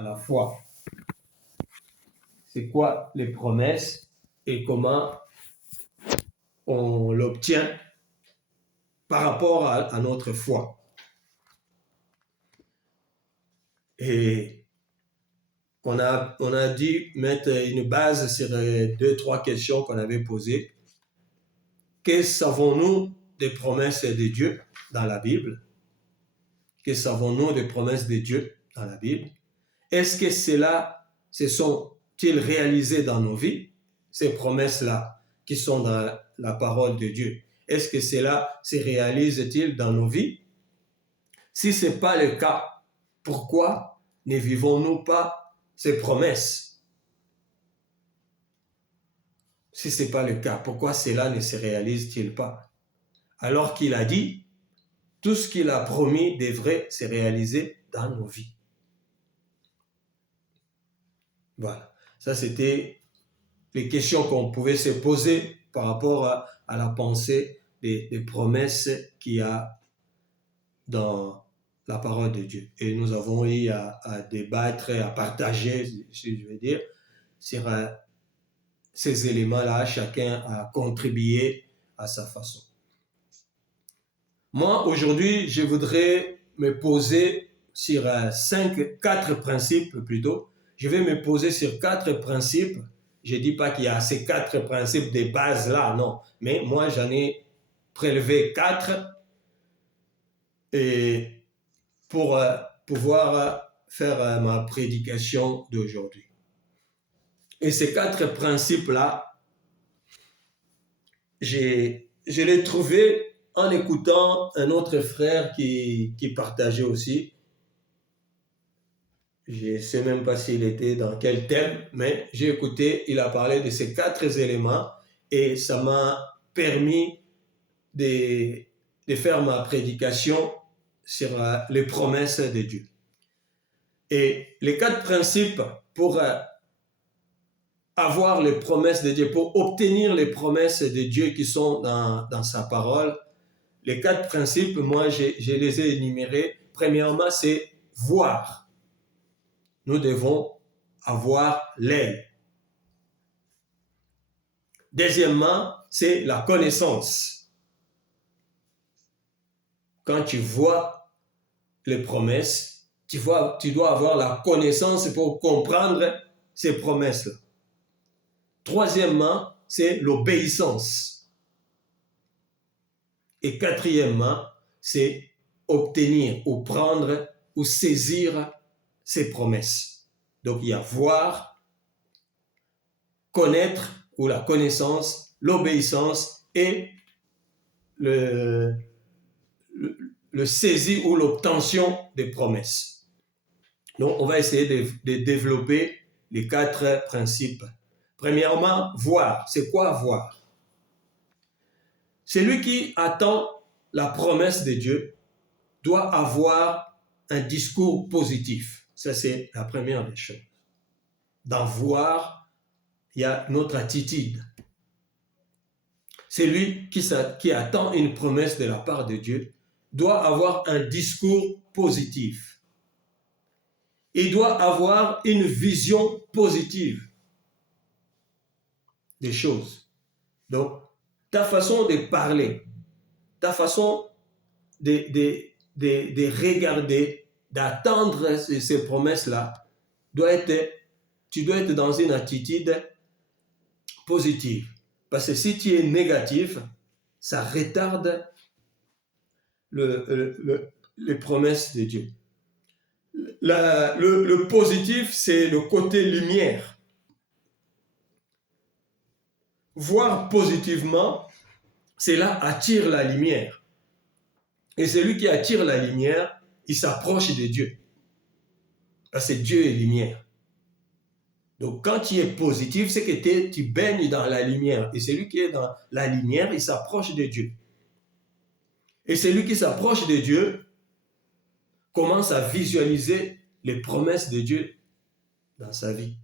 à la foi. C'est quoi les promesses et comment on l'obtient par rapport à notre foi. Et on a dû mettre une base sur 2-3 questions qu'on avait posées. Que savons-nous des promesses de Dieu dans la Bible? Que savons-nous des promesses de Dieu dans la Bible? Est-ce que se sont-ils réalisés dans nos vies, ces promesses-là qui sont dans la parole de Dieu? Est-ce que cela se réalise-t-il dans nos vies? Si ce n'est pas le cas, pourquoi ne vivons-nous pas ces promesses? Si ce n'est pas le cas, pourquoi cela ne se réalise-t-il pas? Alors qu'il a dit, tout ce qu'il a promis devrait se réaliser dans nos vies. Voilà, ça c'était les questions qu'on pouvait se poser par rapport à la pensée des promesses qu'il y a dans la parole de Dieu. Et nous avons eu à débattre, à partager, si je veux dire, sur ces éléments-là. Chacun a contribué à sa façon. Moi, aujourd'hui, je voudrais me poser sur 4 principes plutôt. Je vais me poser sur 4 principes. Je ne dis pas qu'il y a ces 4 principes de base-là, non. Mais moi, j'en ai prélevé 4 et pour pouvoir faire ma prédication d'aujourd'hui. Et ces 4 principes-là, je les trouvés en écoutant un autre frère qui partageait aussi. Je ne sais même pas s'il était dans quel thème, mais j'ai écouté, il a parlé de ces 4 éléments et ça m'a permis de faire ma prédication sur les promesses de Dieu. Et les 4 principes pour avoir les promesses de Dieu, pour obtenir les promesses de Dieu qui sont dans sa parole, les 4 principes, moi, je les ai énumérés. Premièrement, c'est voir. Nous devons avoir l'œil. Deuxièmement, c'est la connaissance. Quand tu vois les promesses, tu dois avoir la connaissance pour comprendre ces promesses-là. Troisièmement, c'est l'obéissance. Et quatrièmement, c'est obtenir ou prendre ou saisir ces promesses. Donc, il y a voir, connaître ou la connaissance, l'obéissance et le saisir ou l'obtention des promesses. Donc, on va essayer de développer les 4 principes. Premièrement, voir. C'est quoi voir? Celui qui attend la promesse de Dieu doit avoir un discours positif. Ça, c'est la première des choses. Dans voir, il y a notre attitude. Celui qui attend une promesse de la part de Dieu doit avoir un discours positif. Il doit avoir une vision positive des choses. Donc, ta façon de parler, ta façon de regarder, d'attendre ces promesses-là, tu dois être dans une attitude positive. Parce que si tu es négatif, ça retarde les promesses de Dieu. Le positif, c'est le côté lumière. Voir positivement, cela attire la lumière. Et celui qui attire la lumière, il s'approche de Dieu. Parce que Dieu est lumière. Donc quand tu es positif, c'est que tu baignes dans la lumière. Et celui qui est dans la lumière, il s'approche de Dieu. Et celui qui s'approche de Dieu commence à visualiser les promesses de Dieu dans sa vie.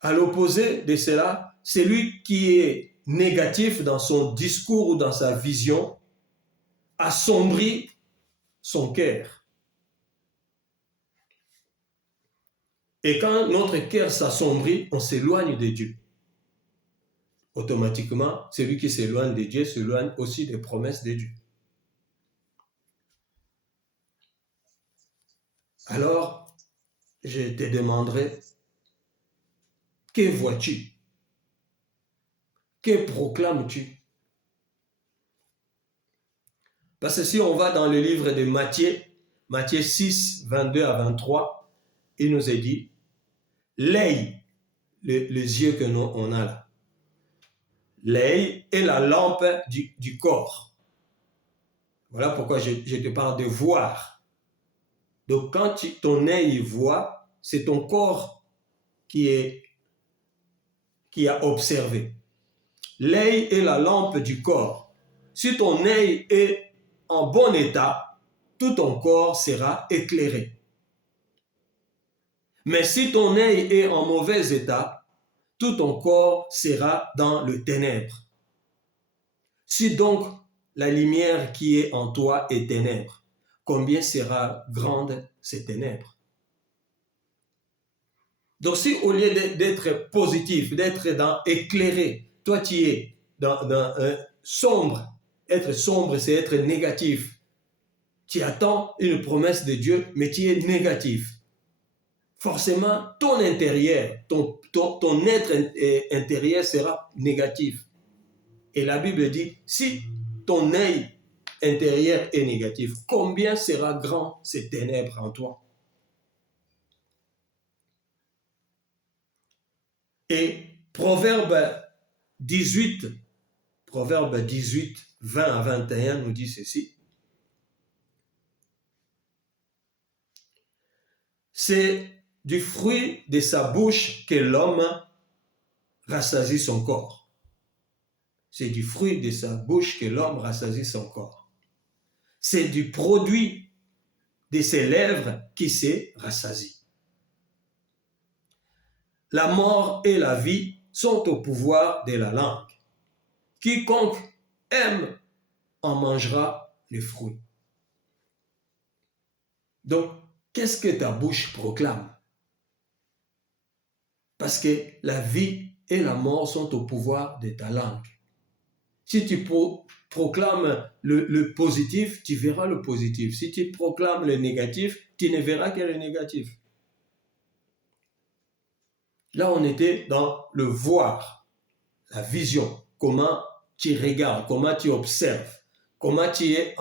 À l'opposé de cela, celui qui est négatif dans son discours ou dans sa vision assombrit son cœur. Et quand notre cœur s'assombrit, on s'éloigne de Dieu. Automatiquement, celui qui s'éloigne de Dieu s'éloigne aussi des promesses de Dieu. Alors, je te demanderai, que vois-tu? Que proclames-tu? Parce que si on va dans le livre de Matthieu 6, 22 à 23, il nous est dit, l'œil, les yeux que nous on a là, l'œil est la lampe du corps. Voilà pourquoi je te parle de voir. Donc quand ton œil voit, c'est ton corps qui a observé. L'œil est la lampe du corps. Si ton œil est en bon état, tout ton corps sera éclairé. Mais si ton œil est en mauvais état, tout ton corps sera dans le ténèbre. Si donc la lumière qui est en toi est ténèbre, combien sera grande ces ténèbres? Donc si au lieu d'être positif, d'être dans éclairé, toi tu es dans sombre, être sombre c'est être négatif. Tu attends une promesse de Dieu, mais tu es négatif. Forcément, ton intérieur, ton être intérieur sera négatif. Et la Bible dit, si ton œil intérieur est négatif, combien sera grand ces ténèbres en toi? Et Proverbe 18, 20 à 21 nous dit ceci. C'est du fruit de sa bouche que l'homme rassasie son corps. C'est du fruit de sa bouche que l'homme rassasie son corps. C'est du produit de ses lèvres qui s'est rassasié. La mort et la vie sont au pouvoir de la langue. Quiconque aime en mangera les fruits. Donc, qu'est-ce que ta bouche proclame? Parce que la vie et la mort sont au pouvoir de ta langue. Si tu proclames le positif, tu verras le positif. Si tu proclames le négatif, tu ne verras que le négatif. Là, on était dans le voir, la vision, comment tu regardes, comment tu observes, comment tu es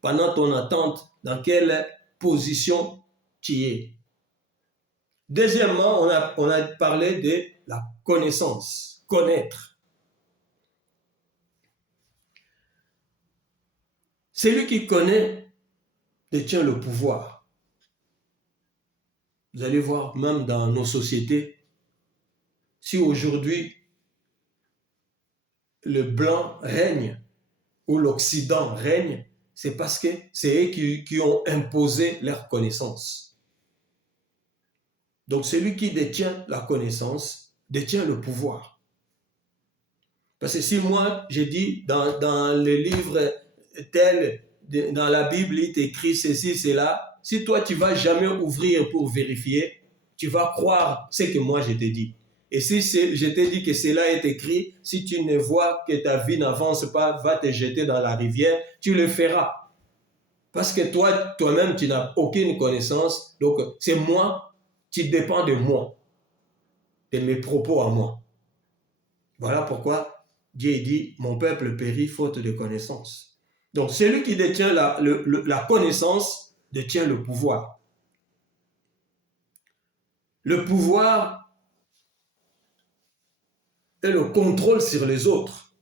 pendant ton attente, dans quelle position tu es. Deuxièmement, on a parlé de la connaissance, connaître. Celui qui connaît détient le pouvoir. Vous allez voir, même dans nos sociétés, si aujourd'hui le blanc règne ou l'Occident règne, c'est parce que c'est eux qui ont imposé leur connaissance. Donc celui qui détient la connaissance détient le pouvoir. Parce que si moi, je dis dans le livre tel, dans la Bible, il t'écrit ceci, cela, si toi tu ne vas jamais ouvrir pour vérifier, tu vas croire ce que moi je t'ai dit. Et si je t'ai dit que cela est écrit, si tu ne vois que ta vie n'avance pas, va te jeter dans la rivière, tu le feras. Parce que toi-même, tu n'as aucune connaissance. Donc, c'est moi, tu dépends de moi, de mes propos à moi. Voilà pourquoi Dieu dit, mon peuple périt faute de connaissance. Donc, celui qui détient la connaissance détient le pouvoir. Le pouvoir est le contrôle sur les autres.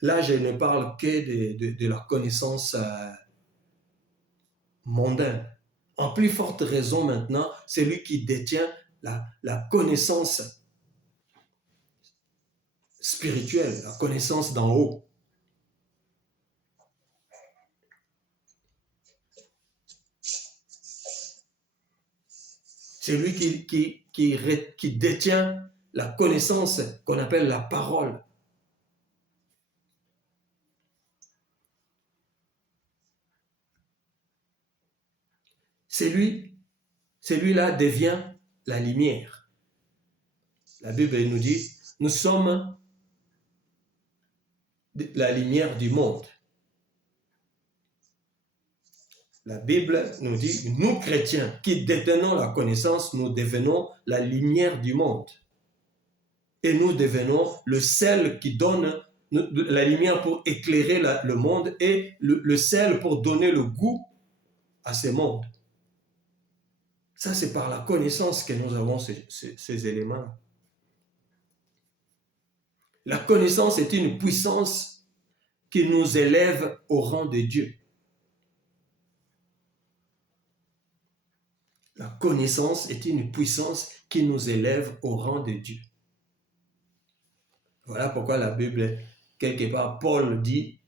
Là, je ne parle que de la connaissance mondaine. En plus forte raison maintenant, celui qui détient la connaissance spirituelle, la connaissance d'en haut. C'est lui qui détient la connaissance qu'on appelle la parole. celui-là devient la lumière. La Bible nous dit, nous sommes la lumière du monde. La Bible nous dit, nous chrétiens qui détenons la connaissance, nous devenons la lumière du monde. Et nous devenons le sel qui donne la lumière pour éclairer le monde et le sel pour donner le goût à ce monde. Ça, c'est par la connaissance que nous avons ces éléments. La connaissance est une puissance qui nous élève au rang de Dieu. La connaissance est une puissance qui nous élève au rang de Dieu. Voilà pourquoi la Bible, quelque part, Paul dit,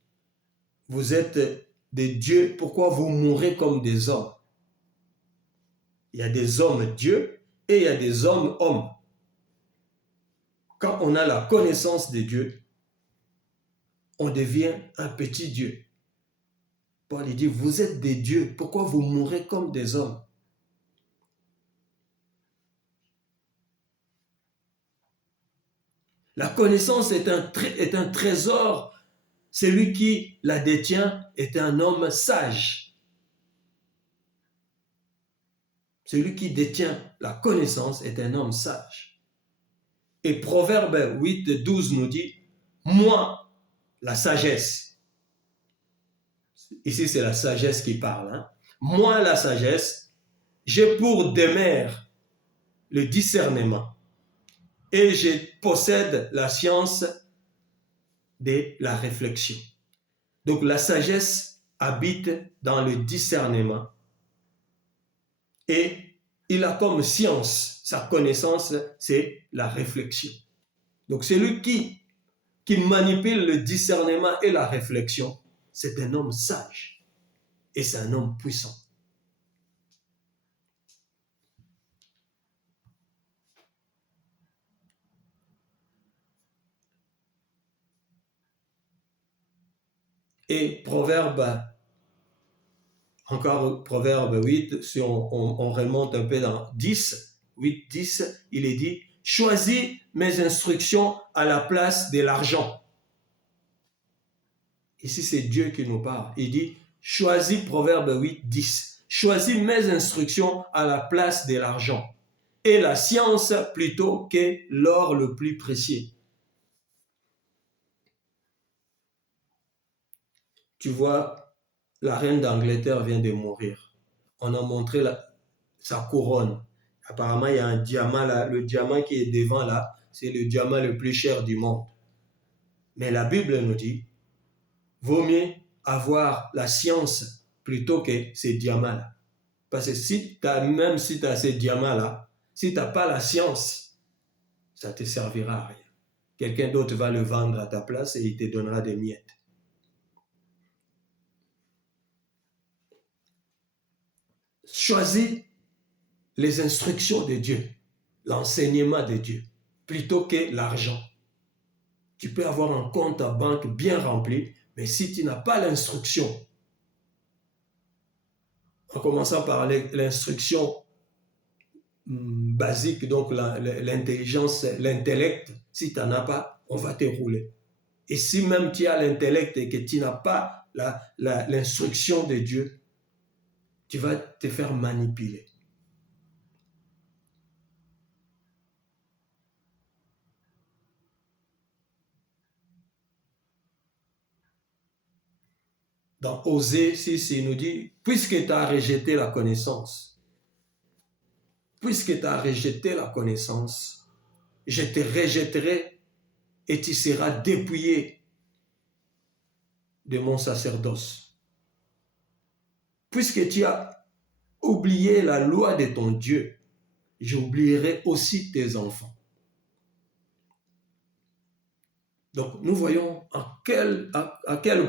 vous êtes des dieux, pourquoi vous mourrez comme des hommes? Il y a des hommes dieux et il y a des hommes. Quand on a la connaissance de Dieu, on devient un petit Dieu. Paul dit, vous êtes des dieux, pourquoi vous mourrez comme des hommes? La connaissance est un trésor. Celui qui la détient est un homme sage. Celui qui détient la connaissance est un homme sage. Et Proverbe 8, 12 nous dit, moi, la sagesse. Ici, c'est la sagesse qui parle. Hein? Moi, la sagesse, j'ai pour demeure le discernement. Et je possède la science de la réflexion. Donc la sagesse habite dans le discernement. Et il a comme science, sa connaissance, c'est la réflexion. Donc celui qui manipule le discernement et la réflexion, c'est un homme sage. Et c'est un homme puissant. Et Proverbe 8, si on remonte un peu dans 10, 8, 10, il est dit, choisis mes instructions à la place de l'argent. Ici, c'est Dieu qui nous parle. Il dit, choisis, Proverbe 8, 10, choisis mes instructions à la place de l'argent et la science plutôt que l'or le plus précieux. Tu vois, la reine d'Angleterre vient de mourir. On a montré sa couronne. Apparemment, il y a un diamant là. Le diamant qui est devant là, c'est le diamant le plus cher du monde. Mais la Bible nous dit, vaut mieux avoir la science plutôt que ces diamants-là. Parce que même si tu as ces diamants-là, si tu n'as pas la science, ça ne te servira à rien. Quelqu'un d'autre va le vendre à ta place et il te donnera des miettes. Choisis les instructions de Dieu, l'enseignement de Dieu, plutôt que l'argent. Tu peux avoir un compte à banque bien rempli, mais si tu n'as pas l'instruction, en commençant par l'instruction basique, donc l'intelligence, l'intellect, si tu n'en as pas, on va te rouler. Et si même tu as l'intellect et que tu n'as pas l'instruction de Dieu, tu vas te faire manipuler. Dans Osée 6, il nous dit, puisque tu as rejeté la connaissance, je te rejetterai et tu seras dépouillé de mon sacerdoce. Puisque tu as oublié la loi de ton Dieu, j'oublierai aussi tes enfants. Donc, nous voyons à quel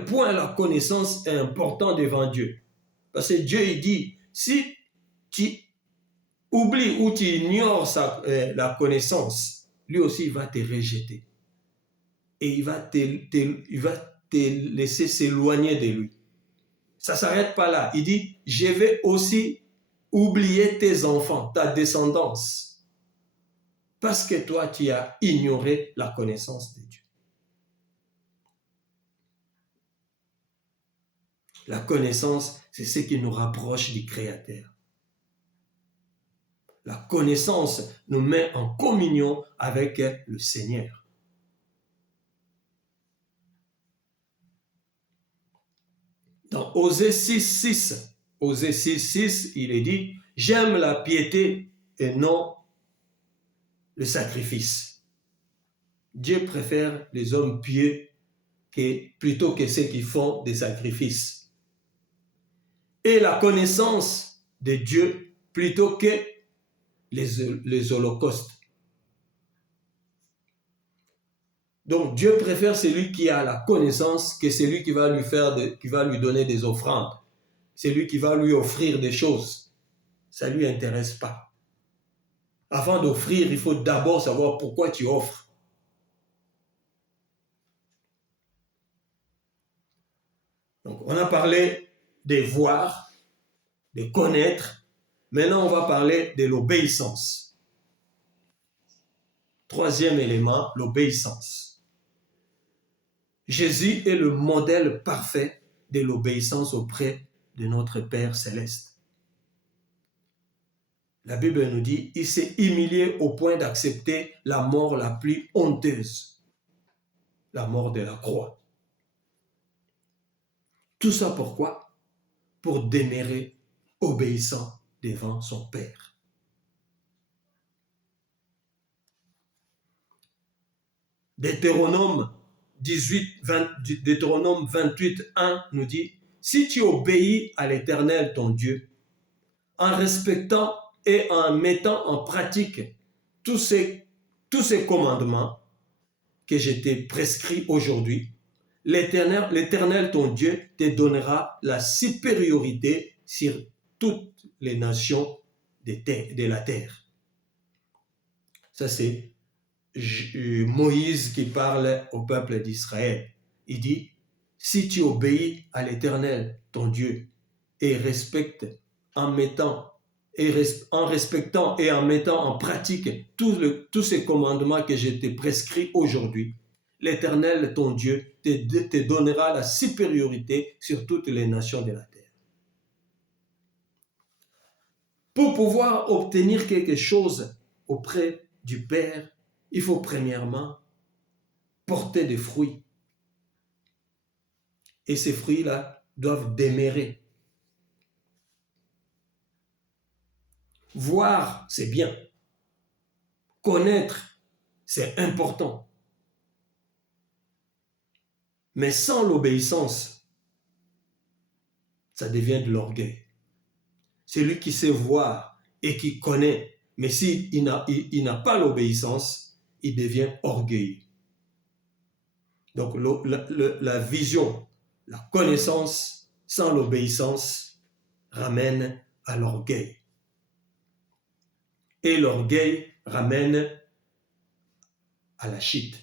point la connaissance est importante devant Dieu. Parce que Dieu, il dit, si tu oublies ou tu ignores la connaissance, lui aussi, il va te rejeter. Et il va te laisser s'éloigner de lui. Ça ne s'arrête pas là. Il dit, je vais aussi oublier tes enfants, ta descendance, parce que toi, tu as ignoré la connaissance de Dieu. La connaissance, c'est ce qui nous rapproche du Créateur. La connaissance nous met en communion avec le Seigneur. Dans Osée 6.6, Osée 6.6, il est dit, « J'aime la piété et non le sacrifice. » Dieu préfère les hommes pieux plutôt que ceux qui font des sacrifices. Et la connaissance de Dieu plutôt que les holocaustes. Donc Dieu préfère celui qui a la connaissance que celui qui va lui donner des offrandes. Celui qui va lui offrir des choses. Ça ne lui intéresse pas. Avant d'offrir, il faut d'abord savoir pourquoi tu offres. Donc on a parlé de voir, de connaître. Maintenant on va parler de l'obéissance. Troisième élément, l'obéissance. Jésus est le modèle parfait de l'obéissance auprès de notre Père céleste. La Bible nous dit, il s'est humilié au point d'accepter la mort la plus honteuse, la mort de la croix. Tout ça pourquoi? Pour demeurer obéissant devant son Père. Deutéronome 28.1 nous dit, si tu obéis à l'Éternel ton Dieu, en respectant et en mettant en pratique tous ces commandements que je t'ai prescrits aujourd'hui, l'Éternel ton Dieu te donnera la supériorité sur toutes les nations de la terre. Ça c'est Moïse qui parle au peuple d'Israël. Il dit, si tu obéis à l'Éternel, ton Dieu, et respectes en respectant et en mettant en pratique tous ces commandements que je t'ai prescrits aujourd'hui, l'Éternel, ton Dieu, te donnera la supériorité sur toutes les nations de la terre. Pour pouvoir obtenir quelque chose auprès du Père, il faut premièrement porter des fruits. Et ces fruits-là doivent demeurer. Voir, c'est bien. Connaître, c'est important. Mais sans l'obéissance, ça devient de l'orgueil. Celui qui sait voir et qui connaît, mais s'il n'a pas l'obéissance, il devient orgueilleux. Donc la vision, la connaissance sans l'obéissance ramène à l'orgueil. Et l'orgueil ramène à la chute.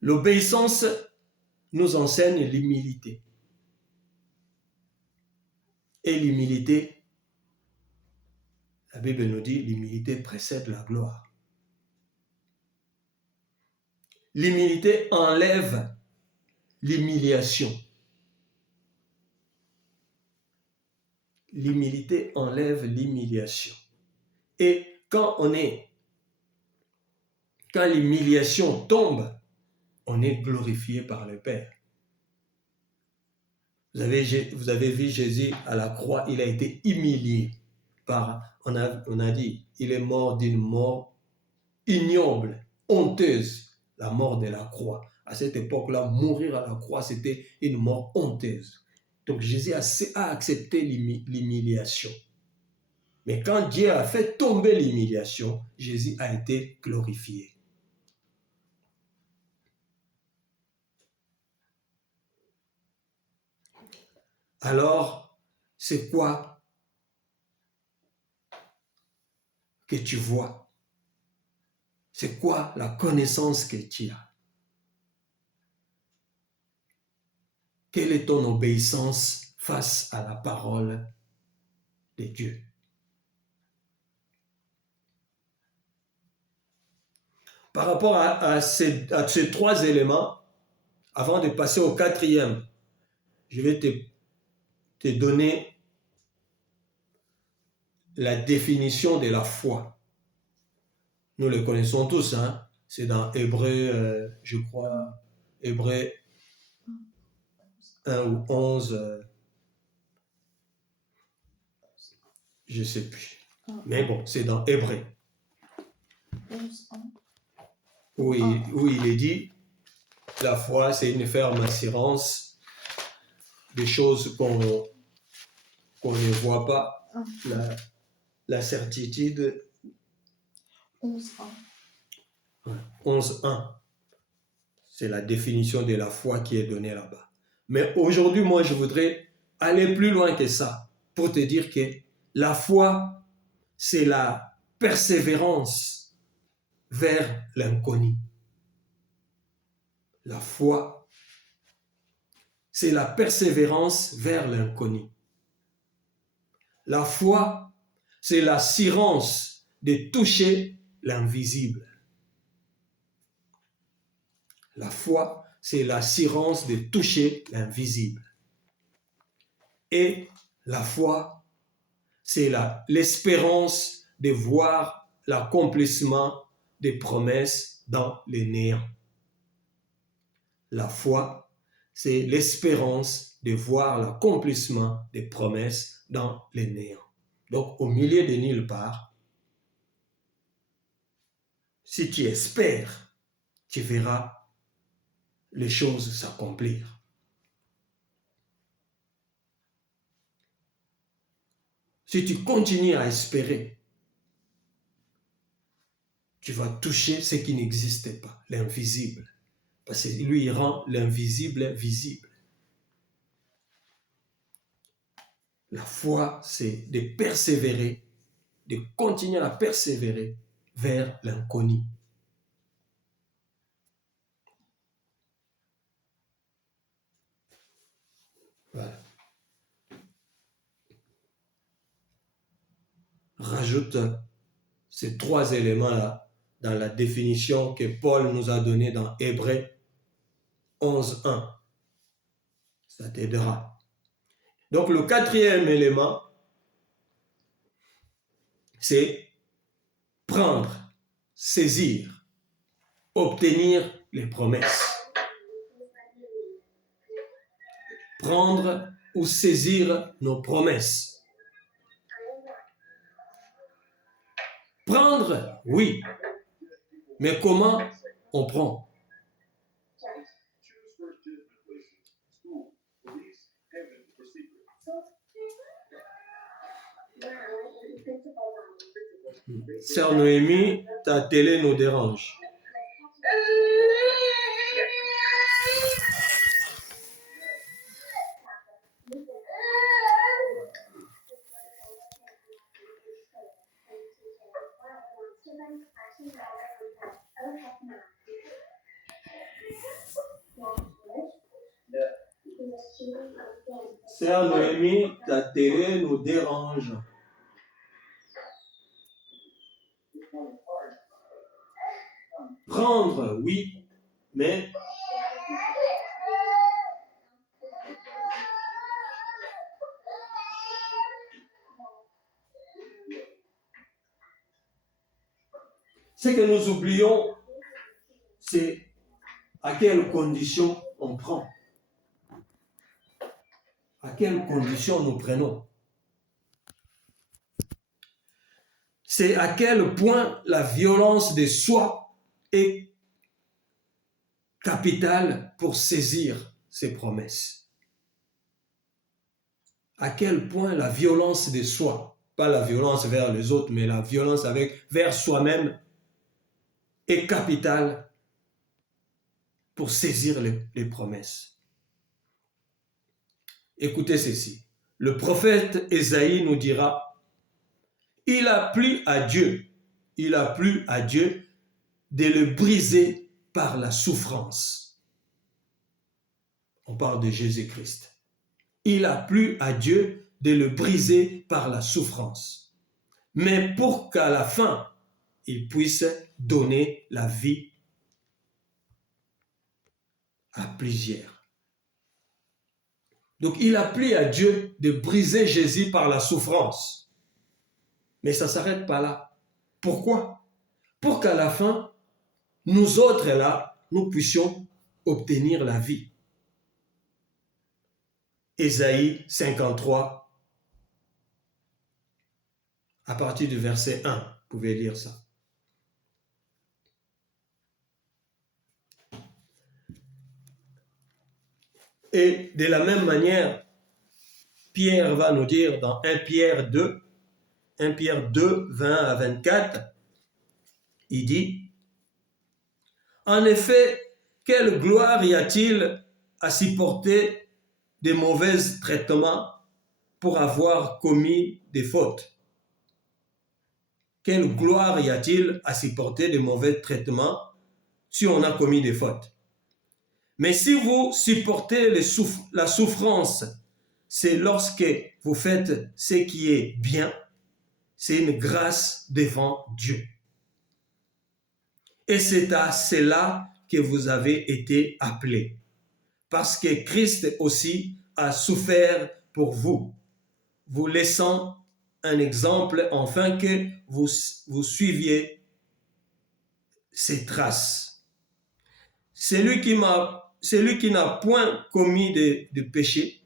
L'obéissance nous enseigne l'humilité. Et l'humilité, la Bible nous dit, l'humilité précède la gloire. L'humilité enlève l'humiliation. L'humilité enlève l'humiliation. Et quand l'humiliation tombe, on est glorifié par le Père. Vous avez vu Jésus à la croix, il a été humilié on a dit, il est mort d'une mort ignoble, honteuse, la mort de la croix. À cette époque-là, mourir à la croix, c'était une mort honteuse. Donc Jésus a accepté l'humiliation. Mais quand Dieu a fait tomber l'humiliation, Jésus a été glorifié. Alors, c'est quoi que tu vois? C'est quoi la connaissance que tu as? Quelle est ton obéissance face à la parole de Dieu. Par rapport à ces 3 éléments, avant de passer au 4e, je vais te donner la définition de la foi. Nous le connaissons tous, hein? C'est dans Hébreu, je crois, Hébreu 1 ou 11, je ne sais plus. Mais bon, c'est dans Hébreu. Où il est dit, la foi, c'est une ferme assurance des choses qu'on ne voit pas, la certitude. 11.1. C'est la définition de la foi qui est donnée là-bas. Mais aujourd'hui, moi, je voudrais aller plus loin que ça pour te dire que la foi, c'est la persévérance vers l'inconnu. La foi, c'est la persévérance vers l'inconnu. La foi, c'est l'assurance de toucher l'invisible. La foi, c'est l'assurance de toucher l'invisible. Et la foi, c'est l'espérance de voir l'accomplissement des promesses dans les néants. La foi, c'est l'espérance de voir l'accomplissement des promesses dans les néants. Donc, au milieu de nulle part, si tu espères, tu verras les choses s'accomplir. Si tu continues à espérer, tu vas toucher ce qui n'existait pas, l'invisible. Parce que lui, il rend l'invisible visible. La foi, c'est de persévérer, de continuer à persévérer vers l'inconnu. Voilà. Rajoute ces 3 éléments-là dans la définition que Paul nous a donnée dans Hébreu 11.1. Ça t'aidera. Donc le 4e élément, c'est prendre, saisir, obtenir les promesses. Prendre ou saisir nos promesses. Prendre, oui. Mais comment on prend? Sœur Noémie, ta télé nous dérange. Sœur Noémie, ta télé nous dérange. Prendre, oui, mais ce que nous oublions, c'est à quelles conditions on prend. À quelles conditions nous prenons. C'est à quel point la violence de soi est capitale pour saisir ces promesses. À quel point la violence de soi, pas la violence vers les autres, mais la violence vers soi-même est capitale pour saisir les promesses. Écoutez ceci. Le prophète Ésaïe nous dira, il a plu à Dieu de le briser par la souffrance. On parle de Jésus-Christ. il a plu à Dieu de le briser par la souffrance, mais pour qu'à la fin, il puisse donner la vie à plusieurs. Donc, il a plu à Dieu de briser Jésus par la souffrance. Mais ça ne s'arrête pas là. Pourquoi? Pour qu'à la fin, nous autres là, nous puissions obtenir la vie. Ésaïe 53, à partir du verset 1, vous pouvez lire ça. Et de la même manière, Pierre va nous dire dans 1 Pierre 2, 20 à 24, il dit, « En effet, quelle gloire y a-t-il à supporter des mauvais traitements pour avoir commis des fautes? Quelle gloire y a-t-il à supporter des mauvais traitements si on a commis des fautes? Mais si vous supportez la souffrance, c'est lorsque vous faites ce qui est bien, c'est une grâce devant Dieu. Et c'est à cela que vous avez été appelés, parce que Christ aussi a souffert pour vous, vous laissant un exemple afin que vous suiviez ses traces. Celui qui n'a point commis de péché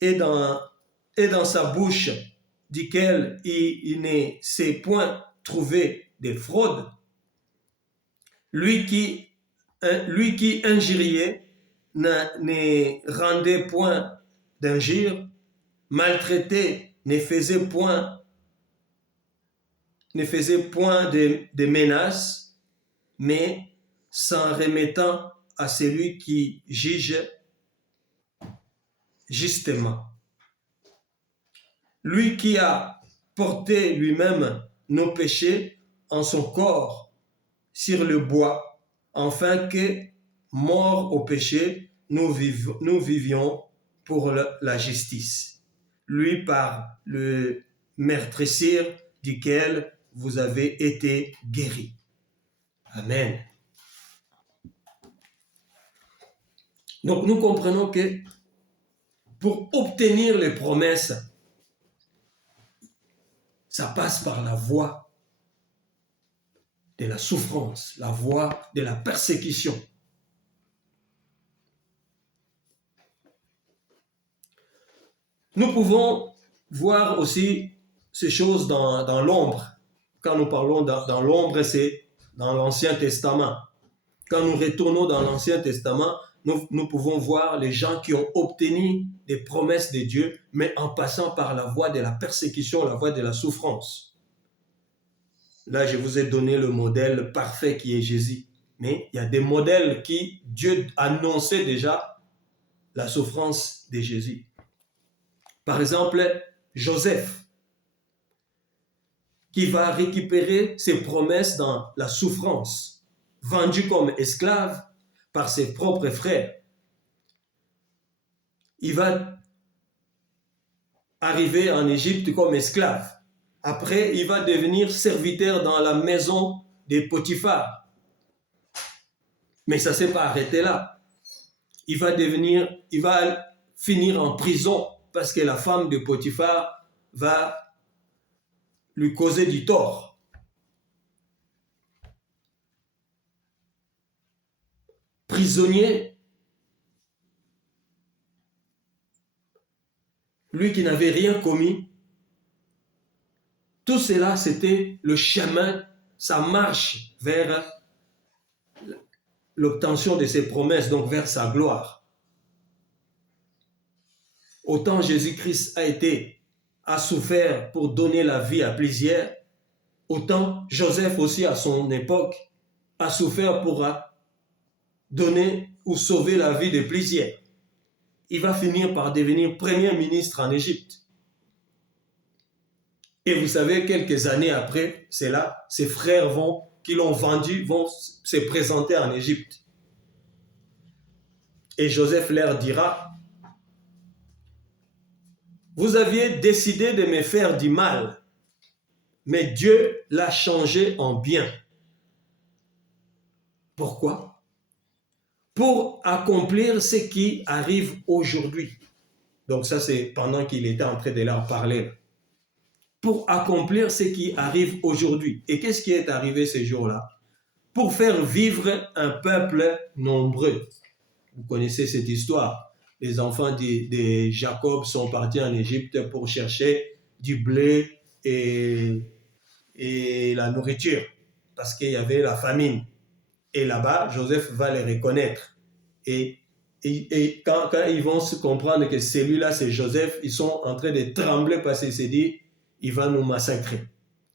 et dans sa bouche duquel il ne s'est point trouvé de fraude, lui qui injuriait ne rendait point d'injure, maltraité ne faisait point de menaces, mais s'en remettant à celui qui juge justement. Lui qui a porté lui-même nos péchés en son corps sur le bois, afin que, morts au péché, nous vivions pour la justice. Lui par le meurtrissure duquel vous avez été guéris. Amen. Donc nous comprenons que pour obtenir les promesses, ça passe par la voie de la souffrance, la voie de la persécution. Nous pouvons voir aussi ces choses dans l'ombre. Quand nous parlons dans l'ombre, c'est dans l'Ancien Testament. Quand nous retournons dans l'Ancien Testament, nous pouvons voir les gens qui ont obtenu des promesses de Dieu, mais en passant par la voie de la persécution, la voie de la souffrance. Là, je vous ai donné le modèle parfait qui est Jésus. Mais il y a des modèles qui, Dieu annonçait déjà la souffrance de Jésus. Par exemple, Joseph, qui va récupérer ses promesses dans la souffrance, vendu comme esclave par ses propres frères. Il va arriver en Égypte comme esclave. Après, il va devenir serviteur dans la maison de Potiphar. Mais ça ne s'est pas arrêté là. Il va finir en prison parce que la femme de Potiphar va lui causer du tort. Prisonnier, lui qui n'avait rien commis, tout cela c'était le chemin, sa marche vers l'obtention de ses promesses, donc vers sa gloire. Autant Jésus-Christ a souffert pour donner la vie à plusieurs, autant Joseph aussi à son époque a souffert pour donner ou sauver la vie de plusieurs. Il va finir par devenir premier ministre en Égypte. Et vous savez, quelques années après, c'est là, ses frères qui l'ont vendu vont se présenter en Égypte. Et Joseph leur dira, Vous aviez décidé de me faire du mal, mais Dieu l'a changé en bien. Pourquoi? Pour accomplir ce qui arrive aujourd'hui. Donc ça, c'est pendant qu'il était en train de leur parler. Pour accomplir ce qui arrive aujourd'hui. Et qu'est-ce qui est arrivé ces jours-là? Pour faire vivre un peuple nombreux. Vous connaissez cette histoire. Les enfants de Jacob sont partis en Égypte pour chercher du blé et la nourriture, parce qu'il y avait la famine. Et là-bas, Joseph va les reconnaître. Et quand ils vont se comprendre que celui-là, c'est Joseph, ils sont en train de trembler parce qu'il s'est dit, il va nous massacrer.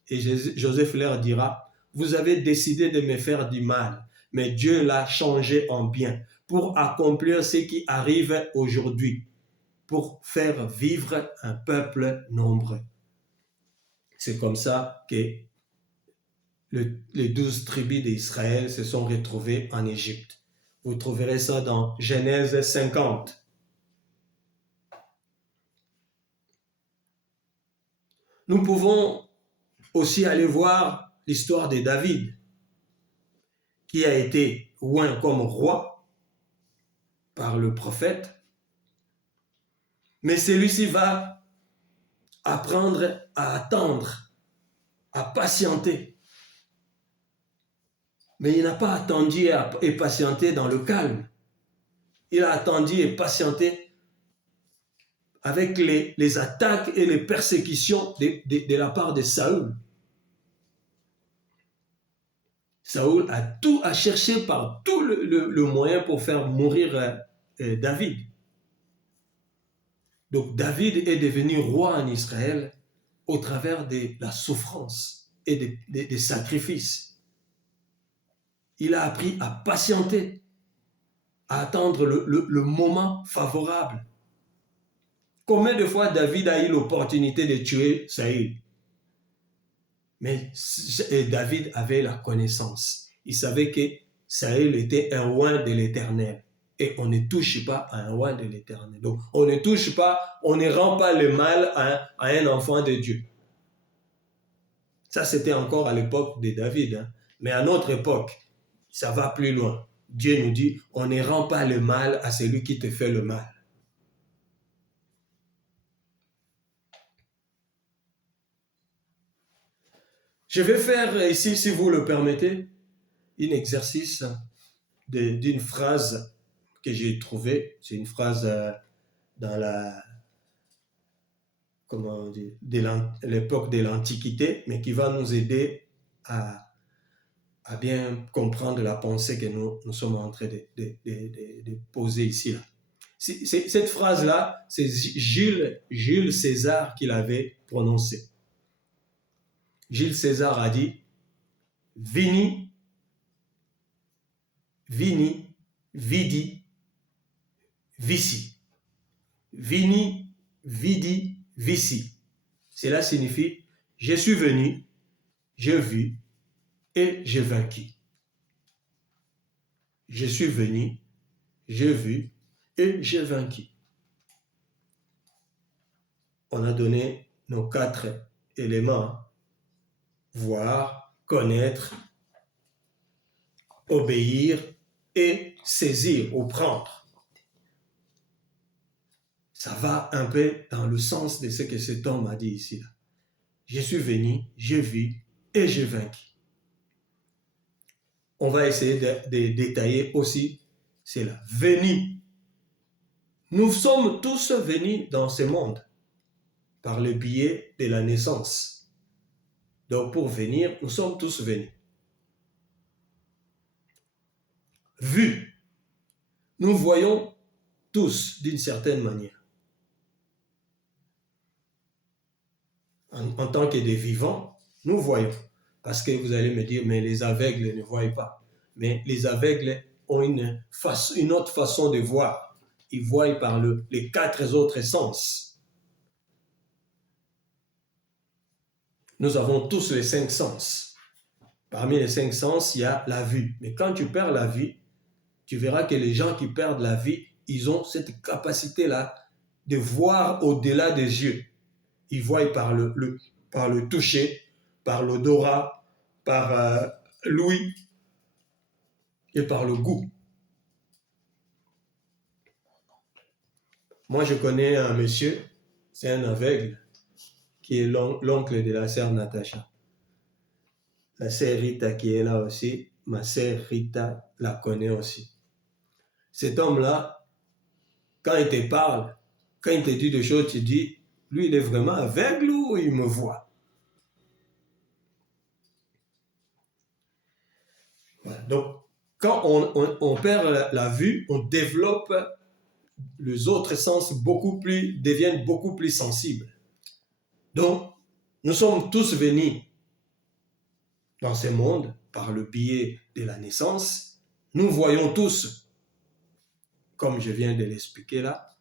Et Joseph leur dira, vous avez décidé de me faire du mal, mais Dieu l'a changé en bien pour accomplir ce qui arrive aujourd'hui, pour faire vivre un peuple nombreux. C'est comme ça que les 12 tribus d'Israël se sont retrouvées en Égypte. Vous trouverez ça dans Genèse 50. Nous pouvons aussi aller voir l'histoire de David, qui a été oint comme roi par le prophète, mais celui-ci va apprendre à attendre, à patienter. Mais il n'a pas attendu et patienté dans le calme. Il a attendu et patienté avec les attaques et les persécutions de la part de Saül. Saül a cherché par tout le moyen pour faire mourir David. Donc David est devenu roi en Israël au travers de la souffrance et des sacrifices. Il a appris à patienter, à attendre le moment favorable. Combien de fois David a eu l'opportunité de tuer Saül? Mais David avait la connaissance. Il savait que Saül était un oint de l'Éternel. Et on ne touche pas à un oint de l'Éternel. Donc, on ne touche pas, on ne rend pas le mal à un enfant de Dieu. Ça, c'était encore à l'époque de David. Hein. Mais à notre époque, ça va plus loin. Dieu nous dit, on ne rend pas le mal à celui qui te fait le mal. Je vais faire ici, si vous le permettez, un exercice d'une phrase que j'ai trouvée. C'est une phrase dans l'époque de l'Antiquité, mais qui va nous aider à bien comprendre la pensée que nous sommes en train de poser ici. Là. Cette phrase-là, c'est Jules César qui l'avait prononcée. Jules César a dit « Vini, vini, vidi, vici ». Vini, vidi, vici. Cela signifie « Je suis venu, j'ai vu et j'ai vaincu ». Je suis venu, j'ai vu et j'ai vaincu. On a donné nos 4 éléments. Voir, connaître, obéir et saisir ou prendre. Ça va un peu dans le sens de ce que cet homme a dit ici. Là. Je suis venu, j'ai vu et j'ai vaincu. On va essayer de détailler aussi cela. Venu. Nous sommes tous venus dans ce monde par le biais de la naissance. Donc pour venir, nous sommes tous venus. Vu. Nous voyons tous d'une certaine manière. En tant que des vivants, nous voyons. Parce que vous allez me dire, mais les aveugles ne voient pas. Mais les aveugles ont une autre façon de voir. Ils voient par les 4 autres sens. Nous avons tous les 5 sens. Parmi les 5 sens, il y a la vue. Mais quand tu perds la vue, tu verras que les gens qui perdent la vue, ils ont cette capacité-là de voir au-delà des yeux. Il voit par le toucher, par l'odorat, par l'ouïe et par le goût. Moi, je connais un monsieur, c'est un aveugle, qui est l'oncle de la sœur Natacha. La sœur Rita qui est là aussi, ma sœur Rita la connaît aussi. Cet homme-là, quand il te parle, quand il te dit des choses, tu dis, lui, il est vraiment aveugle ou il me voit? Voilà. Donc, quand on perd la vue, on développe les autres sens deviennent beaucoup plus sensibles. Donc, nous sommes tous venus dans ce monde par le biais de la naissance. Nous voyons tous, comme je viens de l'expliquer là.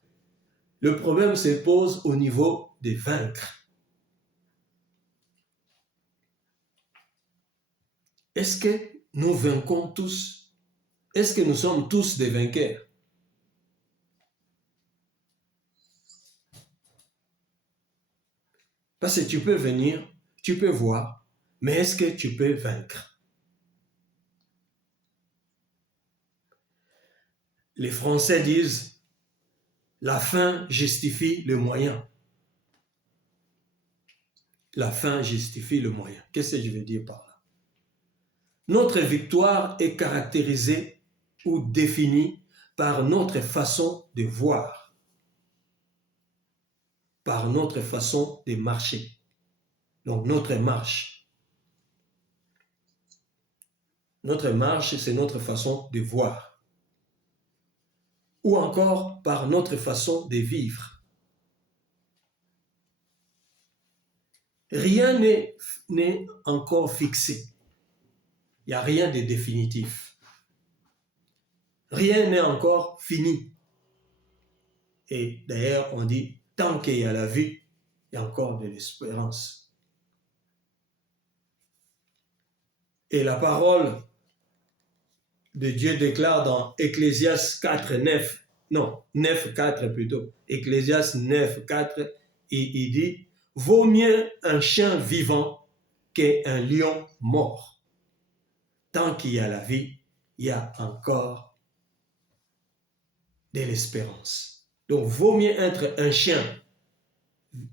Le problème se pose au niveau de vaincre. Est-ce que nous vainquons tous? Est-ce que nous sommes tous des vainqueurs? Parce que tu peux venir, tu peux voir, mais est-ce que tu peux vaincre? Les Français disent, la fin justifie le moyen. La fin justifie le moyen. Qu'est-ce que je veux dire par là? Notre victoire est caractérisée ou définie par notre façon de voir, par notre façon de marcher. Donc notre marche. Notre marche, c'est notre façon de voir. Ou encore par notre façon de vivre. Rien n'est encore fixé. Il n'y a rien de définitif. Rien n'est encore fini. Et d'ailleurs, on dit, tant qu'il y a la vie, il y a encore de l'espérance. Et la parole de Dieu déclare dans Ecclésiaste 4, 9, non, 9, 4 plutôt, Ecclésiaste 9, 4, et il dit, vaut mieux un chien vivant qu'un lion mort. Tant qu'il y a la vie, il y a encore de l'espérance. Donc, vaut mieux être un chien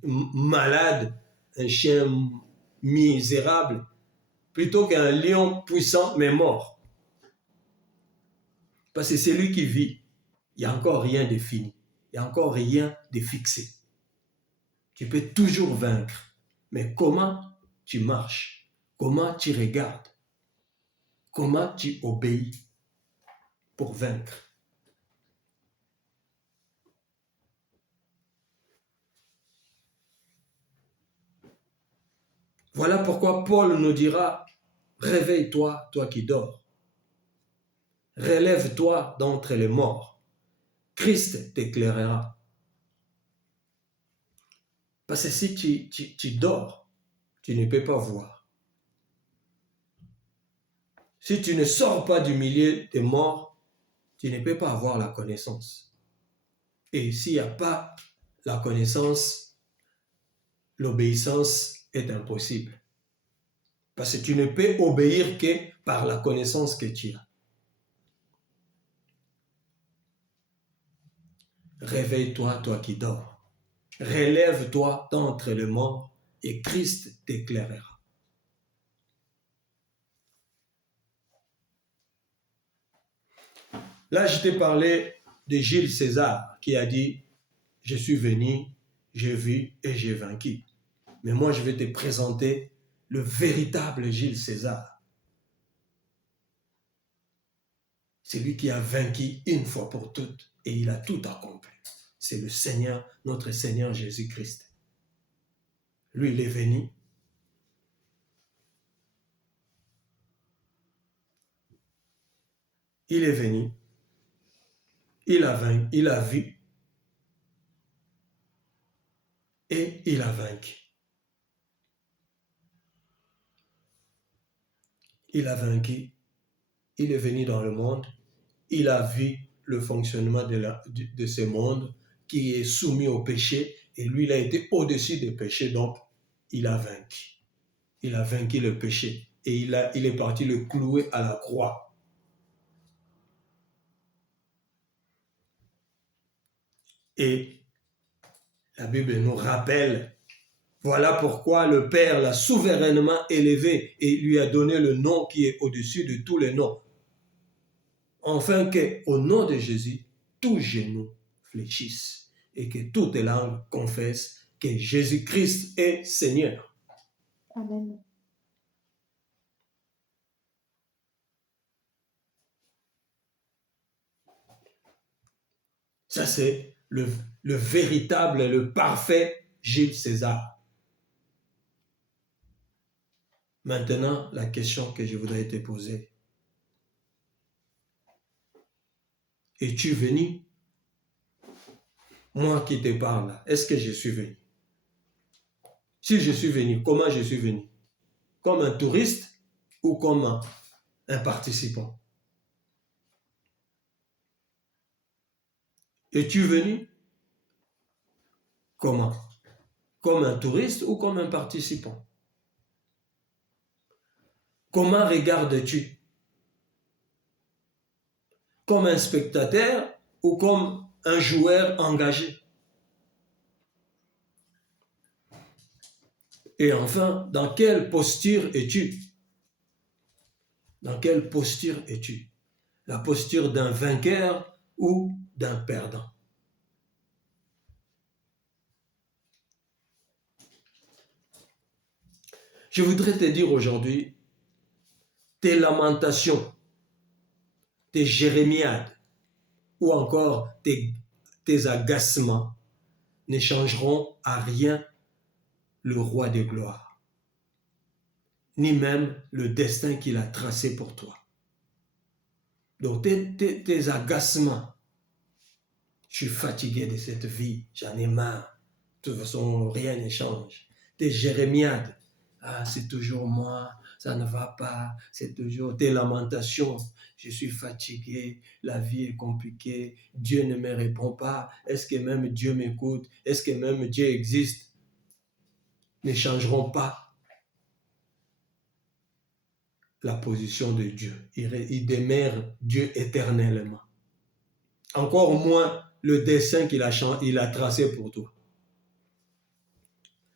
malade, un chien misérable, plutôt qu'un lion puissant mais mort. Parce que c'est lui qui vit. Il n'y a encore rien de fini. Il n'y a encore rien de fixé. Tu peux toujours vaincre. Mais comment tu marches? Comment tu regardes? Comment tu obéis pour vaincre? Voilà pourquoi Paul nous dira, réveille-toi, toi qui dors. Relève-toi d'entre les morts. Christ t'éclairera. Parce que si tu dors, tu ne peux pas voir. Si tu ne sors pas du milieu des morts, tu ne peux pas avoir la connaissance. Et s'il n'y a pas la connaissance, l'obéissance est impossible. Parce que tu ne peux obéir que par la connaissance que tu as. Réveille-toi, toi qui dors. Relève-toi d'entre les morts et Christ t'éclairera. Là, je t'ai parlé de Jules César qui a dit « Je suis venu, j'ai vu et j'ai vaincu ». Mais moi, je vais te présenter le véritable Jules César. C'est lui qui a vaincu une fois pour toutes et il a tout accompli. C'est le Seigneur, notre Seigneur Jésus-Christ. Lui, il est venu. Il est venu. Il a vaincu, il a vu. Et il a vaincu. Il a vaincu. Il est venu dans le monde. Il a vu le fonctionnement de ce monde qui est soumis au péché, et lui, il a été au-dessus des péchés, donc il a vaincu. Il a vaincu le péché, et il est parti le clouer à la croix. Et la Bible nous rappelle, voilà pourquoi le Père l'a souverainement élevé et lui a donné le nom qui est au-dessus de tous les noms. Afin qu'au nom de Jésus, tout genou fléchisse et que toute langue confesse que Jésus-Christ est Seigneur. Amen. Ça, c'est le véritable, le parfait Jules César. Maintenant, la question que je voudrais te poser. Es-tu venu? Moi qui te parle, est-ce que je suis venu? Si je suis venu, comment je suis venu? Comme un touriste ou comme un participant? Es-tu venu? Comment? Comme un touriste ou comme un participant? Comment regardes-tu? Comme un spectateur ou comme un joueur engagé? Et enfin, dans quelle posture es-tu? Dans quelle posture es-tu? La posture d'un vainqueur ou d'un perdant? Je voudrais te dire aujourd'hui, tes lamentations, tes jérémiades ou encore tes agacements ne changeront à rien le roi de gloire, ni même le destin qu'il a tracé pour toi. Donc tes agacements, je suis fatigué de cette vie, j'en ai marre, de toute façon rien ne change. Tes jérémiades, ah c'est toujours moi, ça ne va pas, c'est toujours tes lamentations, je suis fatigué, la vie est compliquée, Dieu ne me répond pas, est-ce que même Dieu m'écoute, est-ce que même Dieu existe, ne changeront pas la position de Dieu. Il demeure Dieu éternellement. Encore moins le dessein qu'il a tracé pour toi.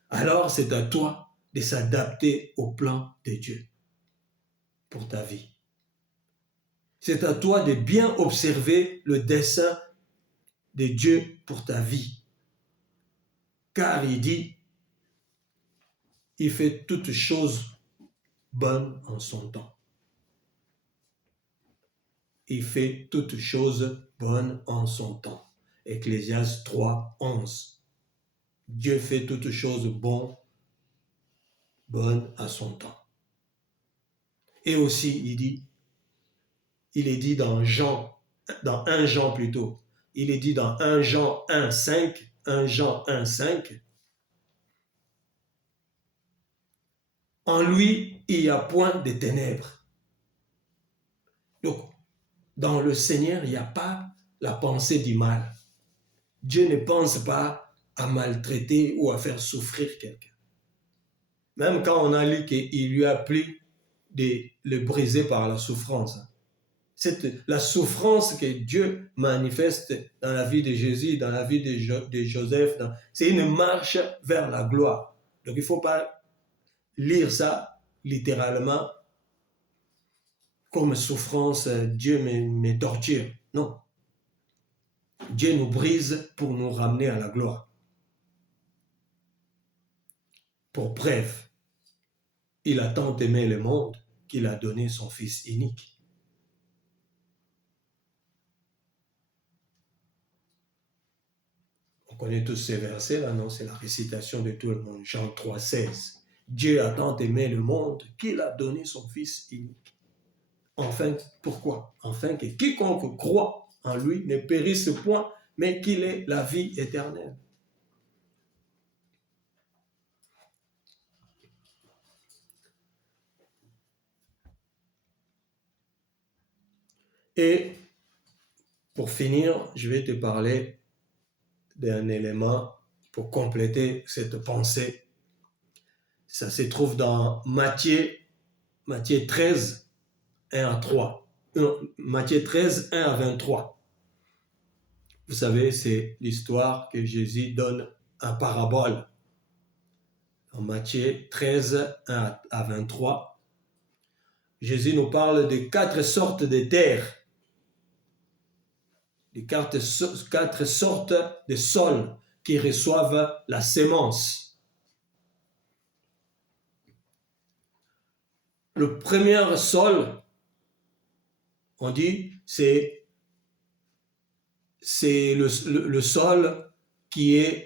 Alors c'est à toi de s'adapter au plan de Dieu pour ta vie. C'est à toi de bien observer le dessein de Dieu pour ta vie. Car il dit, il fait toutes choses bonnes en son temps. Il fait toutes choses bonnes en son temps. Ecclésiaste 3, 11. Dieu fait toutes choses bonnes à son temps. Et aussi, il est dit dans 1 Jean plutôt, il est dit dans 1 Jean 1, 5, 1 Jean 1, 5, en lui, il n'y a point de ténèbres. Donc, dans le Seigneur, il n'y a pas la pensée du mal. Dieu ne pense pas à maltraiter ou à faire souffrir quelqu'un. Même quand on a lu qu'il lui a plu de le briser par la souffrance. La souffrance que Dieu manifeste dans la vie de Jésus, dans la vie de Joseph, c'est une marche vers la gloire. Donc il ne faut pas lire ça littéralement comme souffrance, Dieu me torture. Non. Dieu nous brise pour nous ramener à la gloire. Pour preuve, il a tant aimé le monde qu'il a donné son Fils unique. On connaît tous ces versets-là, non? C'est la récitation de tout le monde. Jean 3, 16. Dieu a tant aimé le monde qu'il a donné son Fils unique. Enfin, pourquoi? Afin que quiconque croit en lui ne périsse point, mais qu'il ait la vie éternelle. Et pour finir, je vais te parler d'un élément pour compléter cette pensée. Ça se trouve dans Matthieu 13, 1 à 3. Matthieu 13, 1 à 23. Vous savez, c'est l'histoire que Jésus donne en parabole. En Matthieu 13, 1 à 23, Jésus nous parle de 4 sortes de terres, de 4 sortes de sols qui reçoivent la sémence. Le premier sol, on dit, c'est le sol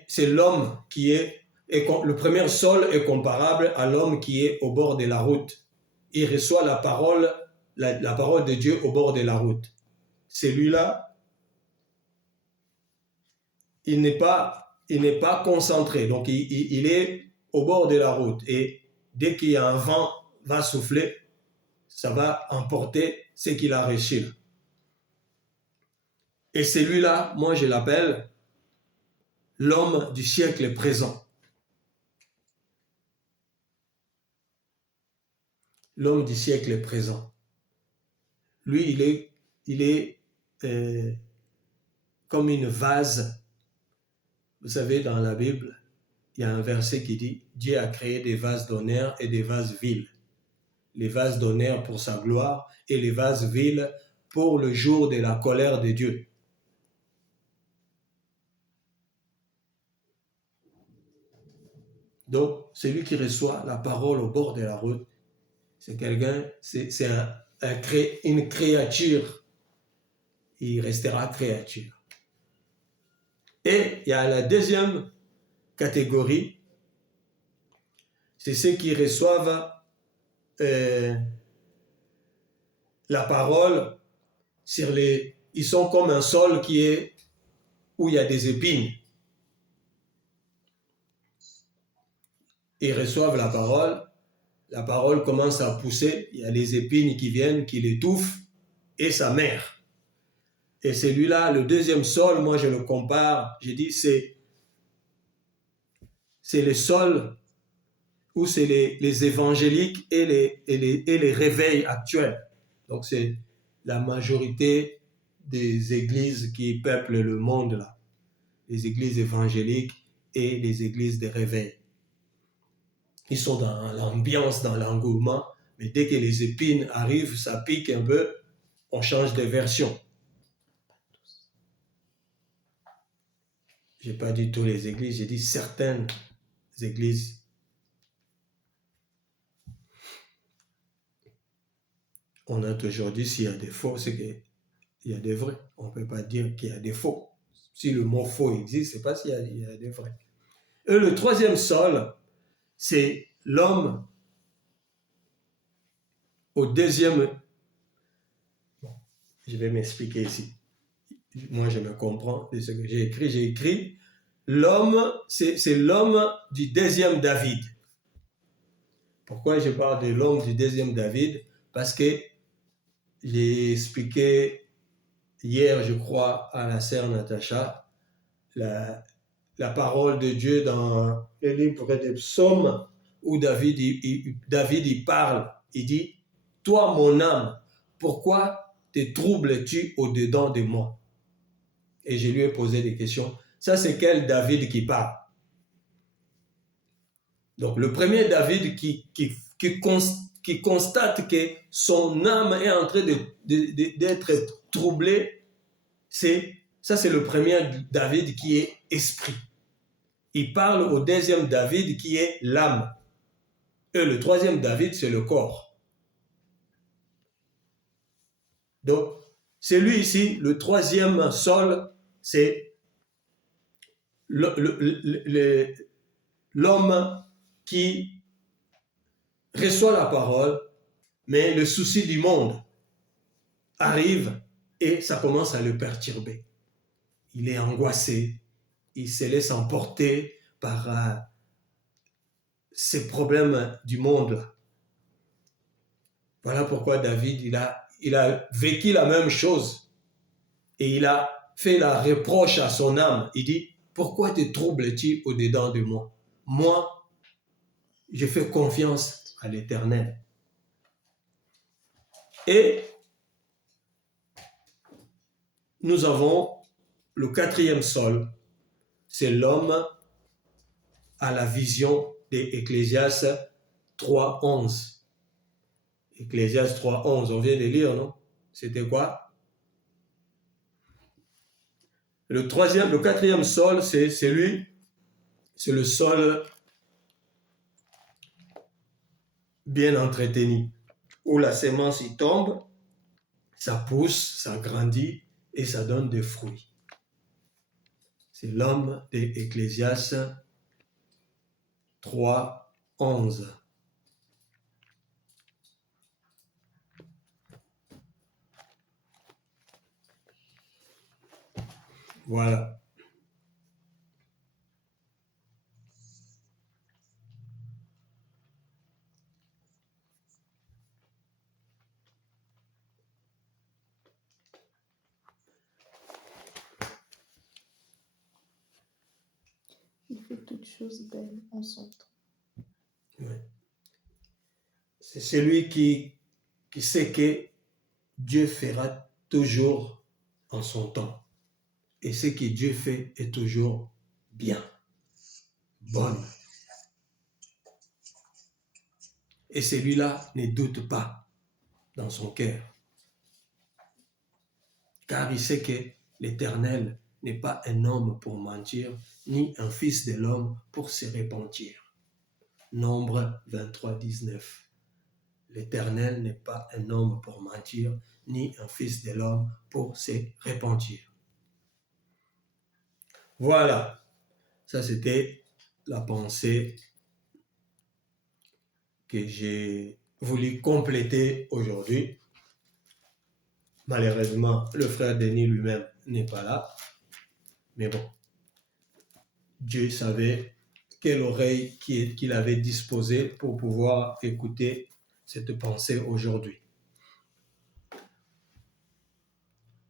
c'est l'homme qui est, le premier sol est comparable à l'homme qui est au bord de la route. Il reçoit la parole de Dieu au bord de la route. Celui-là, il n'est pas concentré, donc il est au bord de la route, et dès qu'il y a un vent va souffler, ça va emporter ce qu'il a reçu. Et celui-là, moi je l'appelle l'homme du siècle présent. L'homme du siècle présent. Lui, il est comme une vase. Vous savez, dans la Bible, il y a un verset qui dit « Dieu a créé des vases d'honneur et des vases vils. Les vases d'honneur pour sa gloire et les vases vils pour le jour de la colère de Dieu. » Donc, celui qui reçoit la parole au bord de la route, c'est quelqu'un, c'est une créature. Il restera créature. Et il y a la deuxième catégorie, c'est ceux qui reçoivent la parole ils sont comme un sol où il y a des épines. Ils reçoivent la parole commence à pousser, il y a des épines qui viennent, qui l'étouffent, et ça meurt. Et celui-là, le deuxième sol, moi je le compare, je dis c'est le sol où c'est les évangéliques et les réveils actuels. Donc c'est la majorité des églises qui peuplent le monde là, les églises évangéliques et les églises de réveil. Ils sont dans l'ambiance, dans l'engouement, mais dès que les épines arrivent, ça pique un peu, on change de version. Je n'ai pas dit toutes les églises, j'ai dit certaines églises. On a toujours dit s'il y a des faux, c'est qu'il y a des vrais. On ne peut pas dire qu'il y a des faux. Si le mot faux existe, c'est pas s'il y a des vrais. Et le troisième sol, c'est l'homme au deuxième. Bon, je vais m'expliquer ici. Moi, je me comprends de ce que j'ai écrit. J'ai écrit l'homme, c'est l'homme du deuxième David. Pourquoi je parle de l'homme du deuxième David? Parce que j'ai expliqué hier, je crois, à la sœur Natacha, la parole de Dieu dans le livre des psaumes, où David il parle, il dit « Toi, mon âme, pourquoi te troubles-tu au-dedans de moi ?» Et je lui ai posé des questions. Ça, c'est quel David qui parle? Donc, le premier David qui constate que son âme est en train d'être troublée, c'est le premier David qui est esprit. Il parle au deuxième David qui est l'âme. Et le troisième David, c'est le corps. Donc, c'est lui ici, le troisième sol, c'est l'homme qui reçoit la parole, mais le souci du monde arrive et ça commence à le perturber. Il est angoissé, il se laisse emporter par ces problèmes du monde. Voilà pourquoi David, il a vécu la même chose et il a fait la reproche à son âme. Il dit, pourquoi te troubles-tu au-dedans de moi? Moi, je fais confiance à l'Éternel. Et nous avons le quatrième sol, c'est l'homme à la vision d'Ecclésiaste 3.11. Ecclésiaste 3.11, on vient de lire, non? C'était quoi? Le quatrième sol, c'est le sol bien entretenu, où la semence y tombe, ça pousse, ça grandit et ça donne des fruits. C'est l'homme d'Ecclésiaste 3.11. Voilà. Il fait toutes choses belles en son temps. Ouais. C'est celui qui sait que Dieu fera toujours en son temps. Et ce que Dieu fait est toujours bien, bonne. Et celui-là ne doute pas dans son cœur. Car il sait que l'Éternel n'est pas un homme pour mentir, ni un fils de l'homme pour se repentir. Nombre 23, 19. L'Éternel n'est pas un homme pour mentir, ni un fils de l'homme pour se repentir. Voilà, ça c'était la pensée que j'ai voulu compléter aujourd'hui. Malheureusement, le frère Denis lui-même n'est pas là. Mais bon, Dieu savait quelle oreille qu'il avait disposée pour pouvoir écouter cette pensée aujourd'hui.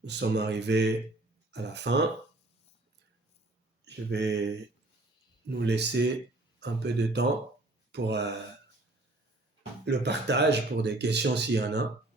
Nous sommes arrivés à la fin. Je vais nous laisser un peu de temps pour le partage, pour des questions s'il y en a.